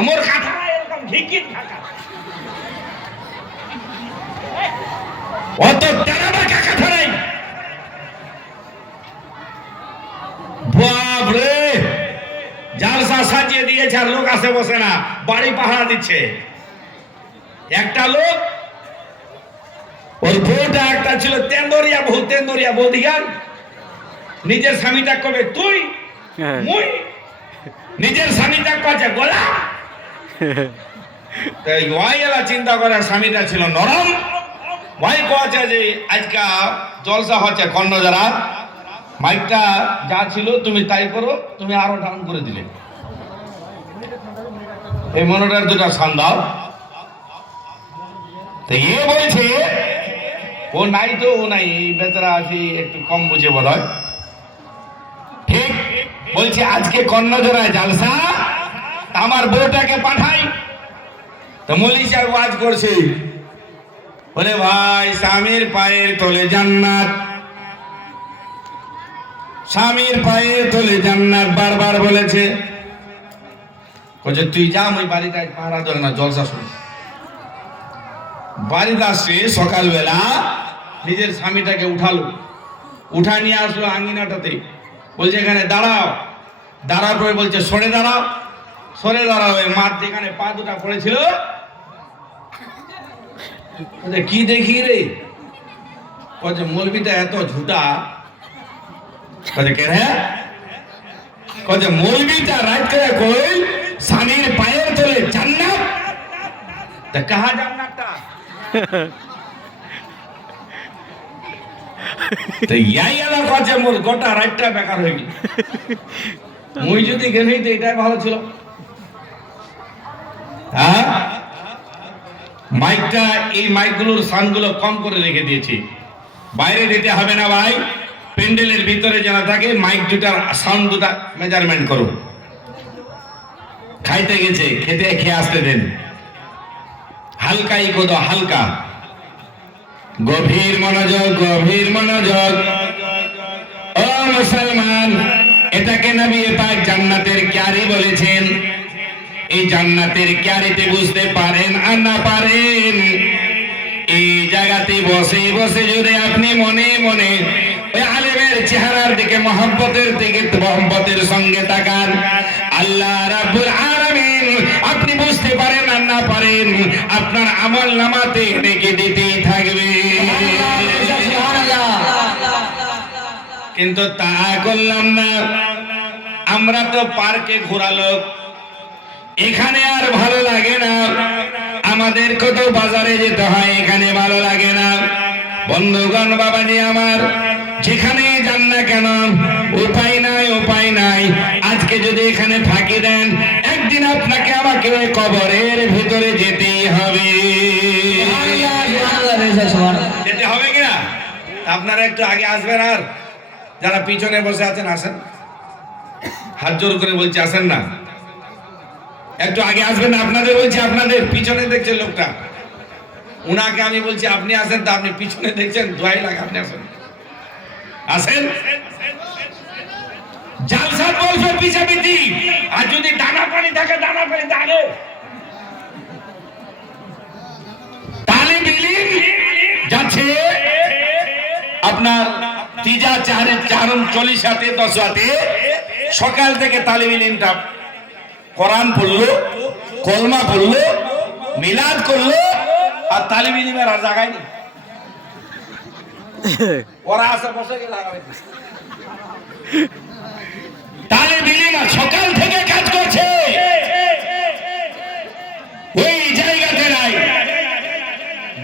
আমার কাঁথা এরকম ঢিকির কাঁথা, অত টেরাবাকা কাঁথা নাই। বাপরে, জালসা সাজিয়ে দিয়েছে আর লোক আসে বসে না, বাড়ি পাহারা দিচ্ছে। একটা লোক, ওর বউটা একটা ছিল তেন্দরিয়া বউ, তেন্দরিয়া বউ দিগান, নিজের স্বামীটা কবে তুই মুই, নিজের স্বামীটা কাছে গোলাম। ওয়াই এলা চিন্তা করে, স্বামীটা ছিল নরম। ওয়াই কোয়াছে যে আজকা জলসা হচ্ছে কর্ণজারা, মাইকটা যা ছিল তুমি তাই করো, তুমি আরো ডাউন করে দিলে, এই মনোটার দুটা সান দাও। তো এ বলছে ও নাই, তো ও নাই, এই বেচারা আছে একটু কম বুঝে বল হয়। ঠিক বলছে আজকে কর্ণজোড়ায় জালসা, আমার বউটাকে পাঠাই। তো মৌলী সাহেব ওয়াজ করছে, বলে ভাই স্বামীর পায়ের তলে জান্নাত, স্বামীর পায়ের তলে জান্নাত বারবার বলেছে। বলছে তুই যা, ওই বাড়িটায় পাহারা দেয় না, জলসা শুনে। বাড়িতে আসছে সকালবেলা, নিজের স্বামীটাকে উঠালো, উঠা নিয়ে আসলো আঙ্গিনাটাতে, বলছে এখানে দাঁড়াও। দাঁড়ার পরে বলছে সরে দাঁড়াও, সরে দাঁড়াও। মাঠ যেখানে পা দুটা পড়েছিল, কি দেখি রে, বলছে মৌলবিটা এত ঝুটা। বলছে কে রে? বলছে মৌলবিটা রাত করে কই স্বামীর পায়ের তলে জান্নাত। তা কাহা জান্নাতটা? তো ইয়াই এলাকা আছে, মোর গোটা রাতটা বেকার হয়ে গেল। মুই যদি গেলেই তো এটাই ভালো ছিল। হ্যাঁ, মাইকটা, এই মাইকগুলোর সাউন্ডগুলো কম করে রেখে দিয়েছি, বাইরে দিতে হবে না ভাই, প্যান্ডেলের ভিতরে যারা থাকে মাইক দুটার সাউন্ড দুটা মেজারমেন্ট করো। খাইতে গেছে, খেতে খেয়ে আসতে দেন, হালকাই কোদো, হালকা, গভীর মনোযোগ, গভীর মনোযোগ। ও মুসলমান, এটাকে নবী পাক জান্নাতের ক্যারি বলেছেন। এই জান্নাতের ক্যারিতে বুঝতে পারেন আর না পারেন, এই জায়গাতে বসে বসে যদি আপনি মনে মনে ওই আলেমের চেহারার দিকে মহব্বতের সঙ্গে তাকান, আল্লাহ রাব্বুল আলামিন আপনি বুঝতে পারেন আর না পারেন, আপনার আমল নামাতে নেকি দিতেই থাকবে। কিন্তু তা করলাম না। আমরা তো পার্কে ঘোরালো, এখানে আর ভালো লাগে না, আমাদেরকে তো বাজারে যেতে হয়, এখানে ভালো লাগে না। বন্ধুগণ, বাবাজি আমার, যেখানে যান না কেন উপায় নাই, উপায় নাই। আজকে যদি এখানে ফাঁকি দেন, একদিন আপনাকে আমাকে ওই কবরের ভিতরে যেতেই হবে। যেতে হবে কিনা? আপনারা একটু আগে আসবেন, আর যারা পিছনে বসে আছেন আসেন, হাত জোর করে বলছি আসেন না, একটু আগে আসবেন না। আপনাদের বলছি, আপনাদের পিছনে দেখছেন লোকটা, উনাকে আমি বলছি আপনি আসেন, তা আপনি পিছনে দেখছেন, দোয়াই লাগে আপনি আসেন, আসেন। জালসা বলছো পিছাপিছি, আর যদি দানা পানি থাকে দানা পানি থাকে, তাহলে বিলিং যাচ্ছে আপনার তিজা চারণ 40 হাতে 10 হাতে। সকাল থেকে তালিম ইলমটা কোরআন পড়লো, কলমা পড়লো, মিলাদ করলো, আর তালিম ইলমের আর জায়গায় নেই। ওরা আসে বসে গেলে তালিম ইলম সকাল থেকে কাজ করছে, ওই জায়গাতে নাই।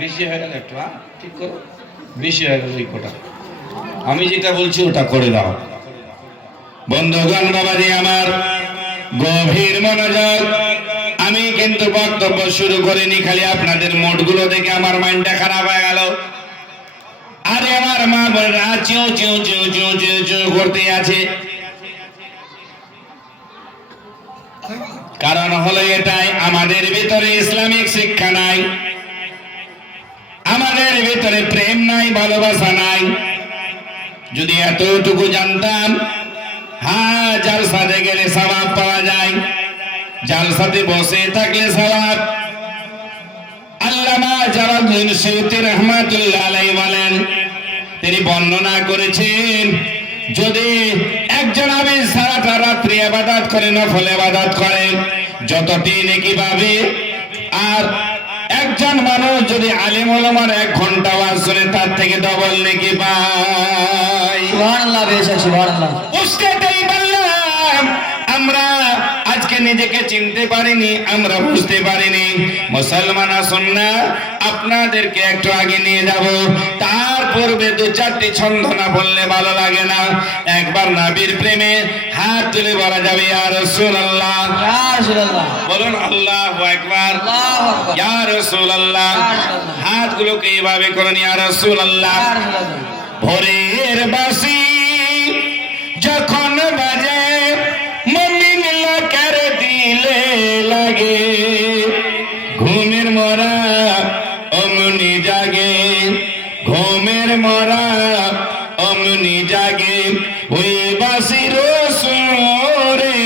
বেশি হয়ে গেল একটু, ঠিক করো, বেশি হয়ে গেল এই কোটা, আমি যেটা বলছি ওটা করে দাও। বন্ধুগণ, বাবাজি আমার, গভীর মনোযোগ। আমি কিন্তু বক্তব্য শুরু করিনি, খালি আপনাদের মোডগুলো দেখে আমার মাইন্ডটা খারাপ হয়ে গেল। আরে আমার মা বোনেরা চিউ চিউ চিউ চিউ চিউ চিউ করতে আছে, কারণ হলো এটাই, আমাদের ভিতরে ইসলামিক শিক্ষা নাই, আমাদের ভিতরে প্রেম নাই, ভালোবাসা নাই। যদি এতটুকু জানতাম, হ্যাঁ জালসাতে গেলে সওয়াব পাওয়া যায়, জালসাতে বসে থাকলে সওয়াব। আল্লামা জালালউদ্দিন সৈয়দী রাহমাতুল্লাহ আলাইহি বলেন, তিনি বর্ণনা করেছেন, যদি একজন আবিদ সারাটা রাত্রি ইবাদত করে, নফল ইবাদত করে, যতটি নেকি পাবে, আর একজন মানুষ যদি আলিম ওলামার 1 ঘন্টা ওয়াজ শুনে তার থেকে ডবল নেকি পায়। সুবহানাল্লাহ, বেশক সুবহানাল্লাহ। বুঝতেই পারলাম আমরা আজকে নিজেকে চিনতে পারিনি, আমরা বুঝতে পারিনি। মুসলমান আসুন না, আপনাদেরকে একটু আগে নিয়ে যাব। তার পূর্বে 2-4টি ছন্দ না বললে ভালো লাগে না। একবার নবীর প্রেমে হাত তুলে বলা যাবে, ইয়া রাসূলুল্লাহ, ইয়া রাসূলুল্লাহ। বলুন আল্লাহু আকবার, আল্লাহু আকবার। ইয়া রাসূলুল্লাহ। হাতগুলোকে এইভাবে করেন, ইয়া রাসূলুল্লাহ। ইয়া রাসূলুল্লাহ। ভোরের বাঁশি যখন বাজে, মুমিন লাকার দিলে লাগে, ঘুমের মরা অমনি জাগে, ঘুমের মরা অমনি জাগে, ওই বাঁশির সুরে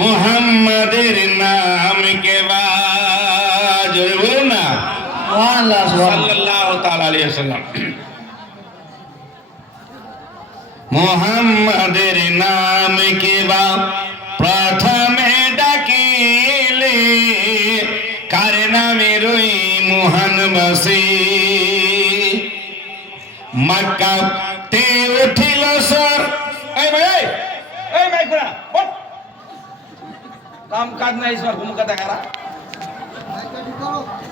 মুহাম্মাদের নাম কে বাজে, বলুন না সুবহানাল্লাহ, সুবহানাল্লাহ। সাল্লাল্লাহু তাআলা আলাইহি ওয়াসাল্লাম। মুহাম্মাদের নাম কে বা প্রথমে ডাকিলে, কার নামে রই মহান বাসি, মক্কাতে উঠিল সর। এই ভাই, এই মাইক করা কাম কাজ নাই, সর ঘুমকা দেখারা।